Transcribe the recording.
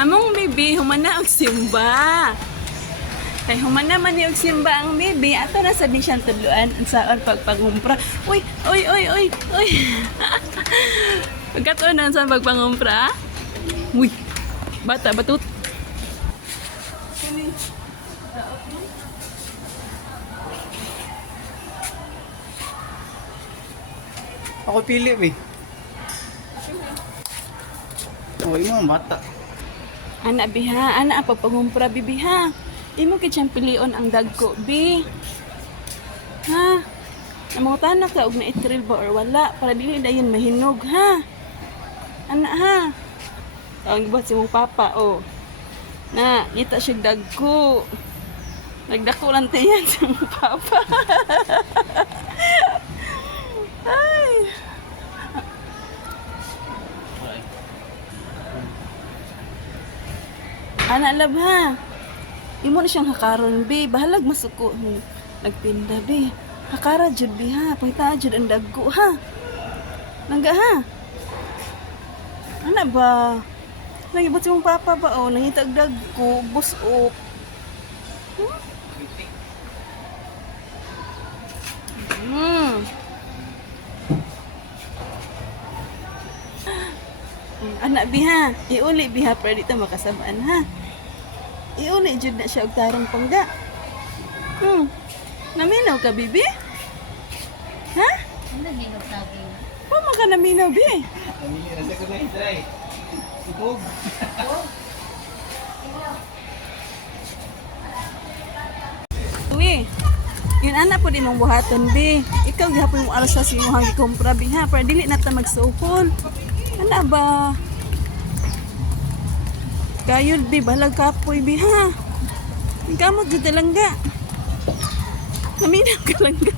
Among bibi, humana og simba. Kay humana man ni og simba ang bibi, ato na sa din siyang tudluan sa pagpangumpra. Uy, uy, uy, uy, uy. Pagkatunan sa pagpangumpra. Uy, bata, batut. Ako pili, be. Oh, yung mga bata. Anak biha, anak apa pangumpra bibi ha. Imo kay siyang pilion ang dagko bi. Ha? Namang tanak ka og na itril ba or wala para dili dayon mahinog ha. Anak ha. Ang gibuhat si mong papa oh. Na, kita siya dagko. Nagdako lang tayan sa mong papa. Ay. Anak lab ha. Imo na siyang hakaron be, bahalag masuko. Nagpinda be. Hakara jud be ha, pangita jud ang dagko ha. Nangga ha. Ana ba? Nagibot si mong papa ba o nangitag dagko, busok. Anak biha, iuli biha para dito makasabaan ha. Iuli jud na siya og tarong pangga. Naminaw ka bibi? Ha? Ano hinog lagi? Pa man ka naminaw bi? Pamili na sa kunay, try. Sipog. Uy. Yun anak po di mong buhaton bi. Ikaw gihapon mo alas sa imong gikumpra bi ha para dili na ta magsukol. Ana ba? Kayod bi balag kapoy bi ha. Kamot jud langga. Naminaw ka langga.